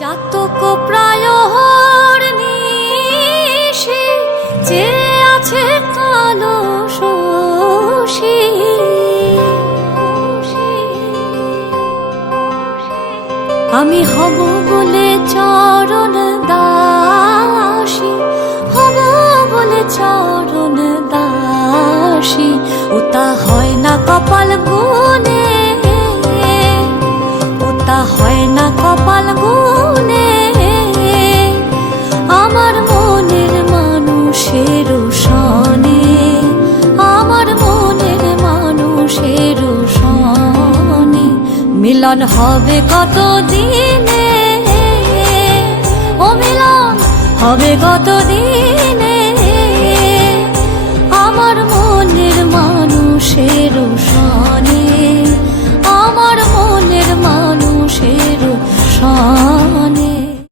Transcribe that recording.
চাতক প্রায় নিশি যে আছে কালো শোষী, আমি হব বলে চরণ দাসী, হব বলে চরণ দাসী। ওটা হয় না কপাল গুনে, ওটা হয় না কপাল গুনে। আমার মনের মানুষের সনে, আমার মনের মানুষের সনে মিলন হবে কত দিনে, ও মিলন হবে কত দিনে। আমার মনের মানুষের সনে, আমার মনের মানুষের সনে।